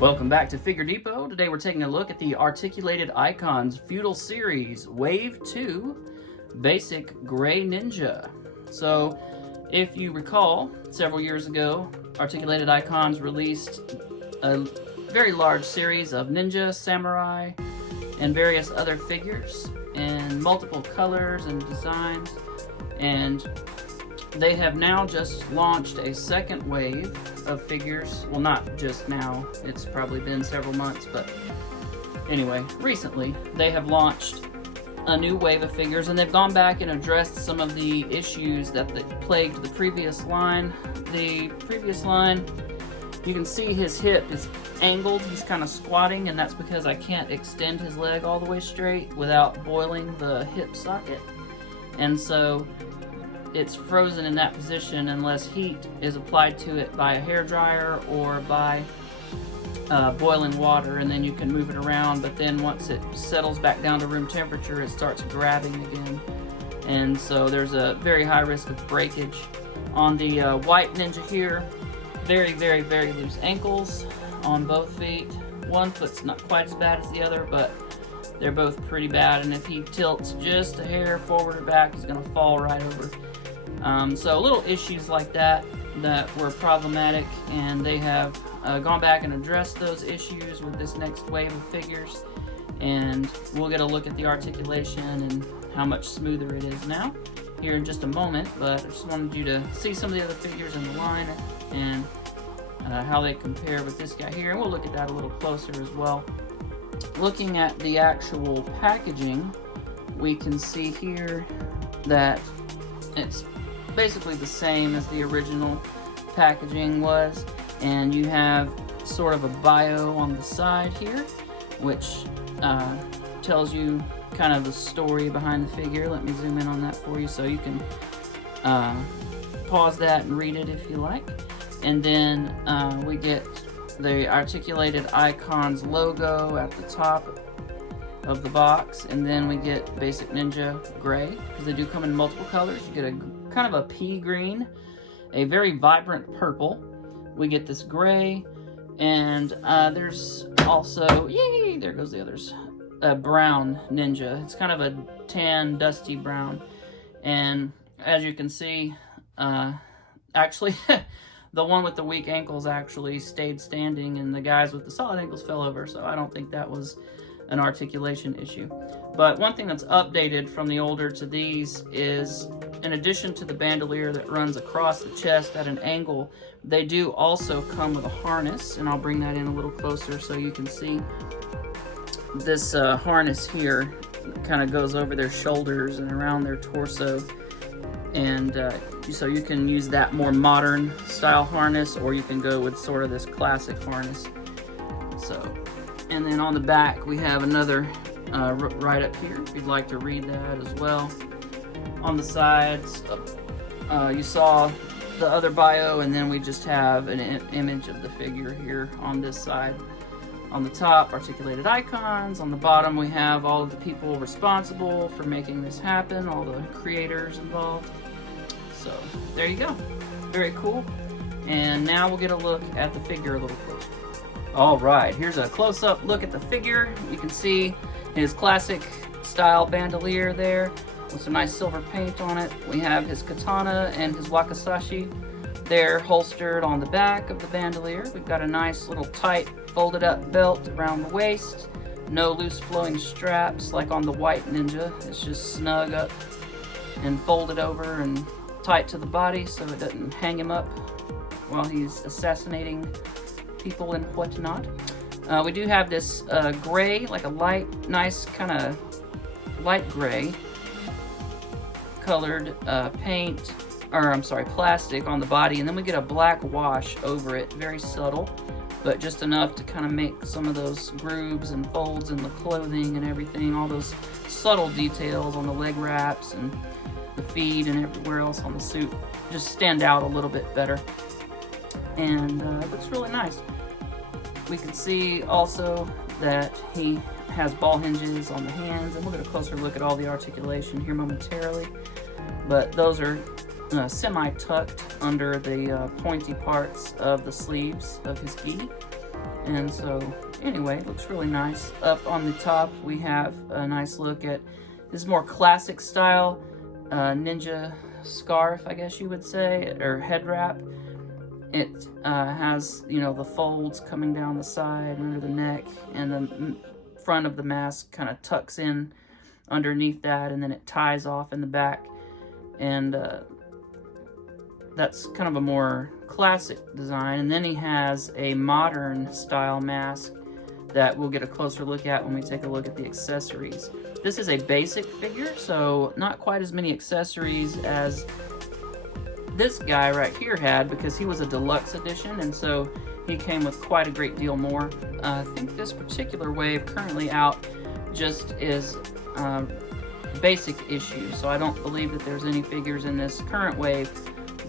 Welcome back to Figure Depot. Today we're taking a look at the Articulated Icons Feudal Series Wave 2 Basic Gray Ninja. So, if you recall, several years ago, Articulated Icons released a very large series of ninja, samurai, and various other figures in multiple colors and designs. And they have now just launched a second wave of figures. Well, not just now, it's probably been several months, but anyway, recently they have launched a new wave of figures, and they've gone back and addressed some of the issues that plagued the previous line. The previous line, you can see his hip is angled, he's kind of squatting, and that's because I can't extend his leg all the way straight without boiling the hip socket. And so it's frozen in that position unless heat is applied to it by a hairdryer or by boiling water, and then you can move it around. But then once it settles back down to room temperature, it starts grabbing again, and so there's a very high risk of breakage. On the white ninja here, very loose ankles on both feet. One foot's not quite as bad as the other, but they're both pretty bad, and if he tilts just a hair forward or back, he's going to fall right over. So little issues like that were problematic, and they have gone back and addressed those issues with this next wave of figures, and we'll get a look at the articulation and how much smoother it is now here in just a moment. But I just wanted you to see some of the other figures in the line and how they compare with this guy here, and we'll look at that a little closer as well. Looking at the actual packaging, we can see here that it's basically the same as the original packaging was, and you have sort of a bio on the side here, which tells you kind of the story behind the figure. Let me zoom in on that for you so you can pause that and read it if you like. And then we get the Articulated Icons logo at the top of the box, and then we get Basic Ninja Gray, because they do come in multiple colors. You get a kind of a pea green, a very vibrant purple. We get this gray, and there's also, yay, there goes the others, a brown ninja. It's kind of a tan, dusty brown, and as you can see, actually, the one with the weak ankles actually stayed standing, and the guys with the solid ankles fell over, so I don't think that was an articulation issue. But one thing that's updated from the older to these is, in addition to the bandolier that runs across the chest at an angle, they do also come with a harness, and I'll bring that in a little closer so you can see. This harness here kind of goes over their shoulders and around their torso, and so you can use that more modern style harness, or you can go with sort of this classic harness. So, and then on the back we have another right up here if you'd like to read that as well. On the sides, you saw the other bio, and then we just have an image of the figure here on this side. On the top, Articulated Icons. On the bottom, we have all of the people responsible for making this happen, all the creators involved. So there you go, very cool. And now we'll get a look at the figure a little closer. All right, here's a close-up look at the figure. You can see his classic style bandolier there with some nice silver paint on it. We have his katana and his wakizashi there holstered on the back of the bandolier. We've got a nice little tight folded up belt around the waist. No loose flowing straps like on the white ninja. It's just snug up and folded over and tight to the body so it doesn't hang him up while he's assassinating people and whatnot. We do have this gray, like a light, nice kind of light gray colored paint, or I'm sorry, plastic on the body, and then we get a black wash over it, very subtle, but just enough to kind of make some of those grooves and folds in the clothing and everything, all those subtle details on the leg wraps and the feet and everywhere else on the suit just stand out a little bit better, and it looks really nice. We can see also that he has ball hinges on the hands, and we'll get a closer look at all the articulation here momentarily, but those are semi-tucked under the pointy parts of the sleeves of his gi. And so anyway, it looks really nice. Up on the top, we have a nice look at this more classic style ninja scarf, I guess you would say, or head wrap. It has, you know, the folds coming down the side and under the neck, and the front of the mask kind of tucks in underneath that, and then it ties off in the back. And that's kind of a more classic design. And then he has a modern style mask that we'll get a closer look at when we take a look at the accessories. This is a basic figure, so not quite as many accessories as this guy right here had, because he was a deluxe edition, and so he came with quite a great deal more. I think this particular wave currently out just is basic issue, so I don't believe that there's any figures in this current wave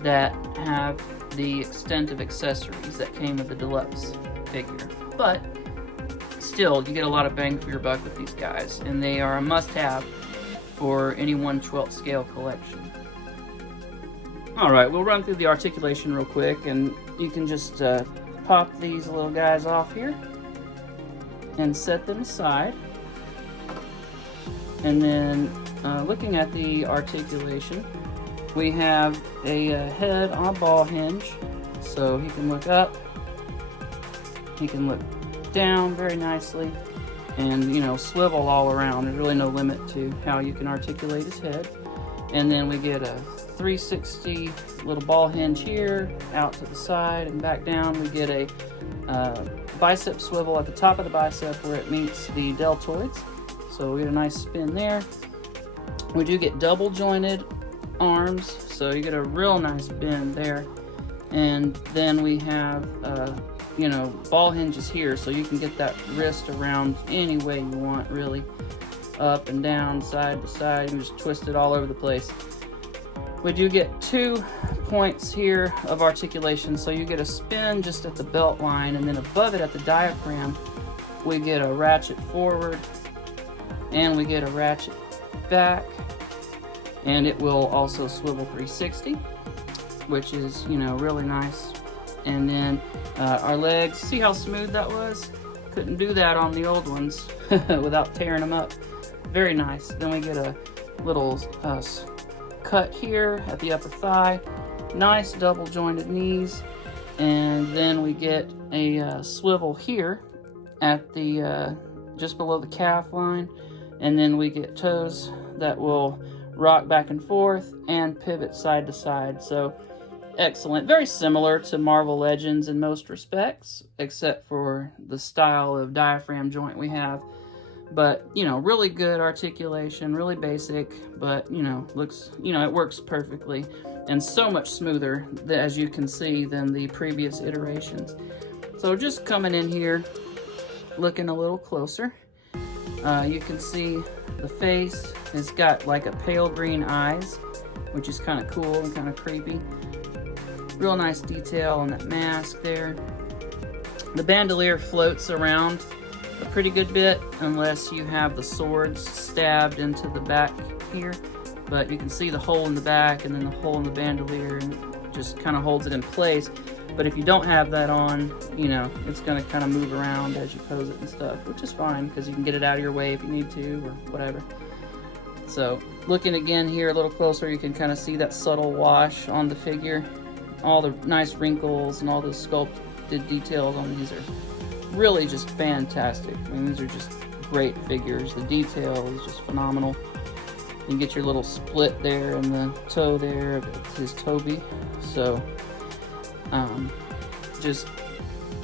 that have the extent of accessories that came with the deluxe figure. But still, you get a lot of bang for your buck with these guys, and they are a must-have for any 1/12 scale collection. Alright, we'll run through the articulation real quick, and you can just pop these little guys off here and set them aside. And then looking at the articulation, we have a head on a ball hinge, so he can look up, he can look down very nicely, and, you know, swivel all around. There's really no limit to how you can articulate his head. And then we get a 360 little ball hinge here, out to the side and back down. We get a bicep swivel at the top of the bicep where it meets the deltoids, so we get a nice spin there. We do get double jointed arms, so you get a real nice bend there. And then we have you know, ball hinges here, so you can get that wrist around any way you want, really, up and down, side to side. You can just twist it all over the place. We do get 2 points here of articulation, so you get a spin just at the belt line, and then above it at the diaphragm we get a ratchet forward and we get a ratchet back, and it will also swivel 360, which is, you know, really nice. And then our legs, see how smooth that was? Couldn't do that on the old ones without tearing them up. Very nice. Then we get a little cut here at the upper thigh, nice double jointed knees, and then we get a swivel here at the just below the calf line, and then we get toes that will rock back and forth and pivot side to side. So excellent. Very similar to Marvel Legends in most respects, except for the style of diaphragm joint we have. But, you know, really good articulation, really basic, but, you know, looks, you know, it works perfectly, and so much smoother, as you can see, than the previous iterations. So just coming in here, looking a little closer, you can see the face has got like a pale green eyes, which is kind of cool and kind of creepy. Real nice detail on that mask there. The bandolier floats around a pretty good bit, unless you have the swords stabbed into the back here, but you can see the hole in the back and then the hole in the bandolier, and it just kind of holds it in place. But if you don't have that on, you know, it's going to kind of move around as you pose it and stuff, which is fine because you can get it out of your way if you need to, or whatever. So looking again here a little closer, you can kind of see that subtle wash on the figure. All the nice wrinkles and all the sculpted details on these are really just fantastic. I mean, these are just great figures. The detail is just phenomenal. You get your little split there in the toe there of his Toby. So, just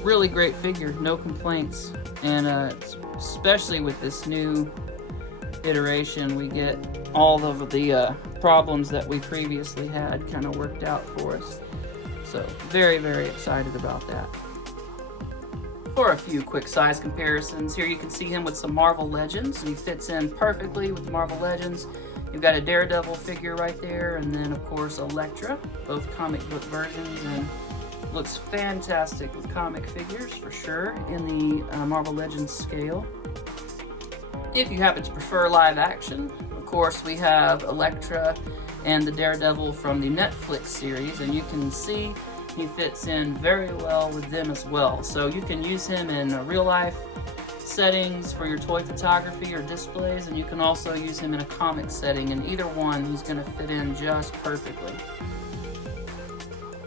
really great figure, no complaints. And especially with this new iteration, we get all of the problems that we previously had kind of worked out for us. So, very, very excited about that. For a few quick size comparisons, here you can see him with some Marvel Legends, and he fits in perfectly with Marvel Legends. You've got a Daredevil figure right there, and then of course Elektra, both comic book versions, and looks fantastic with comic figures for sure in the Marvel Legends scale. If you happen to prefer live action, of course we have Elektra and the Daredevil from the Netflix series, and you can see he fits in very well with them as well. So you can use him in real life settings for your toy photography or displays, and you can also use him in a comic setting. In either one, he's going to fit in just perfectly.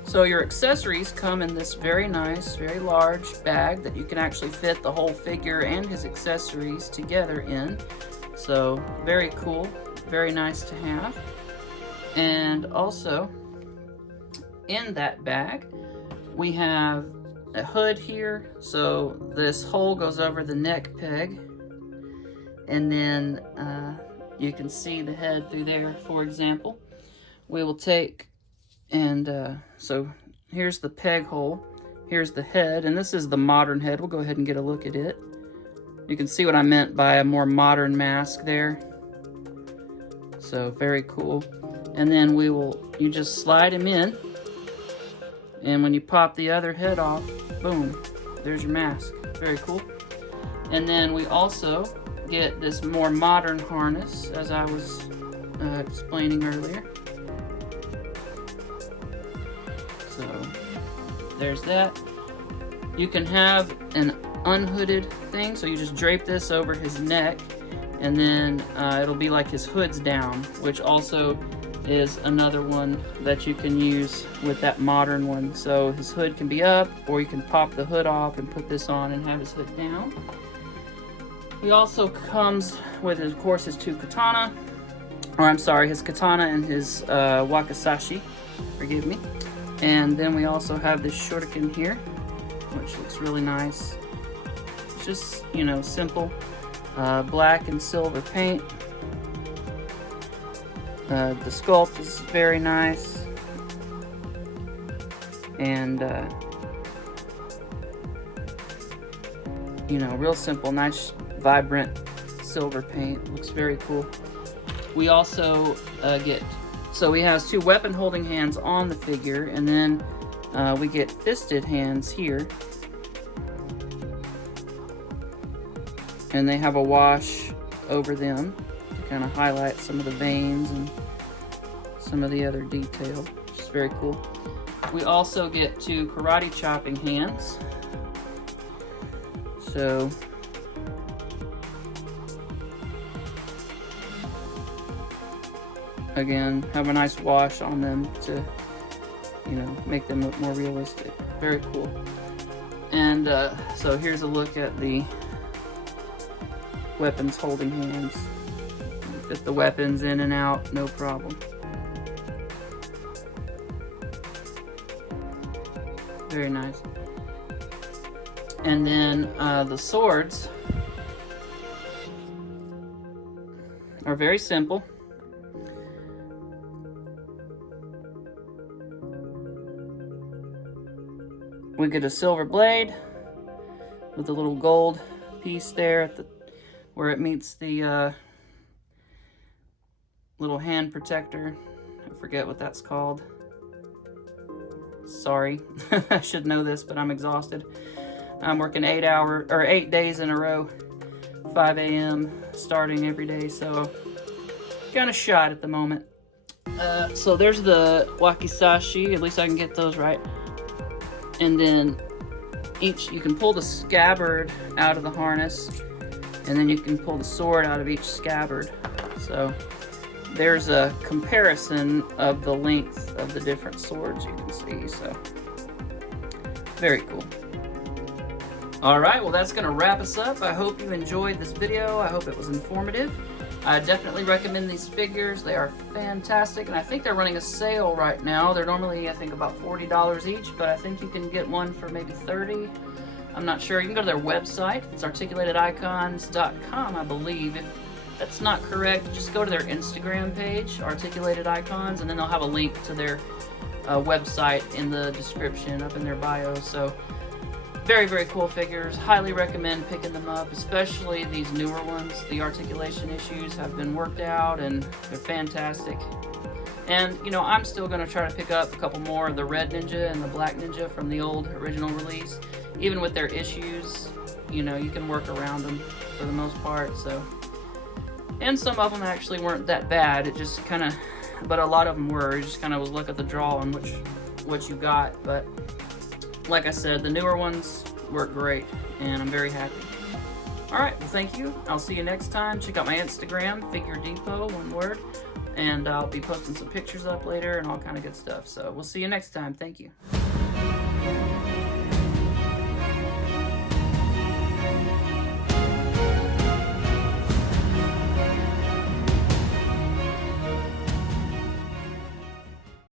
So your accessories come in this very nice, very large bag that you can actually fit the whole figure and his accessories together in. So very cool, very nice to have. And also in that bag we have a hood here. So this hole goes over the neck peg, and then you can see the head through there. For example, we will take and so here's the peg hole, here's the head, and this is the modern head. We'll go ahead and get a look at it. You can see what I meant by a more modern mask there. So very cool. And then you just slide him in, and when you pop the other head off, boom, there's your mask. Very cool. And then we also get this more modern harness, as I was explaining earlier. So there's that. You can have an unhooded thing, so you just drape this over his neck, and then it'll be like his hood's down, which also is another one that you can use with that modern one. So his hood can be up, or you can pop the hood off and put this on and have his hood down. He also comes with, of course, his two katana, or I'm sorry, his katana and his wakizashi, forgive me. And then we also have this shuriken here, which looks really nice. It's just, you know, simple, black and silver paint. The sculpt is very nice, and you know, real simple, nice, vibrant silver paint. Looks very cool. We also so he has two weapon holding hands on the figure, and then we get fisted hands here, and they have a wash over them to kind of highlight some of the veins and some of the other detail, which is very cool. We also get two karate chopping hands. So again, have a nice wash on them to, you know, make them look more realistic. Very cool. And so here's a look at the weapons holding hands. Fit the weapons in and out, no problem. Very nice. And then the swords are very simple. We get a silver blade with a little gold piece there at the where it meets the little hand protector. I forget what that's called. Sorry, I should know this, but I'm exhausted. I'm working 8 days in a row, 5 a.m. starting every day, so kind of shot at the moment. So there's the wakizashi, at least I can get those right. And then you can pull the scabbard out of the harness, and then you can pull the sword out of each scabbard. So there's a comparison of the length of the different swords you can see, so very cool. Alright, well that's going to wrap us up. I hope you enjoyed this video. I hope it was informative. I definitely recommend these figures. They are fantastic, and I think they're running a sale right now. They're normally, I think, about $40 each, but I think you can get one for maybe $30. I'm not sure. You can go to their website. It's articulatedicons.com, I believe. If that's not correct, just go to their Instagram page, Articulated Icons, and then they'll have a link to their website in the description, up in their bio. So very, very cool figures. Highly recommend picking them up, especially these newer ones. The articulation issues have been worked out, and they're fantastic. And, you know, I'm still going to try to pick up a couple more of the Red Ninja and the Black Ninja from the old original release. Even with their issues, you know, you can work around them for the most part, so. And some of them actually weren't that bad. It just kind of, but a lot of them were. You just kind of was look at the draw on what you got. But like I said, the newer ones work great, and I'm very happy. Alright, well thank you. I'll see you next time. Check out my Instagram, Figure Depot, one word. And I'll be posting some pictures up later and all kind of good stuff. So we'll see you next time. Thank you.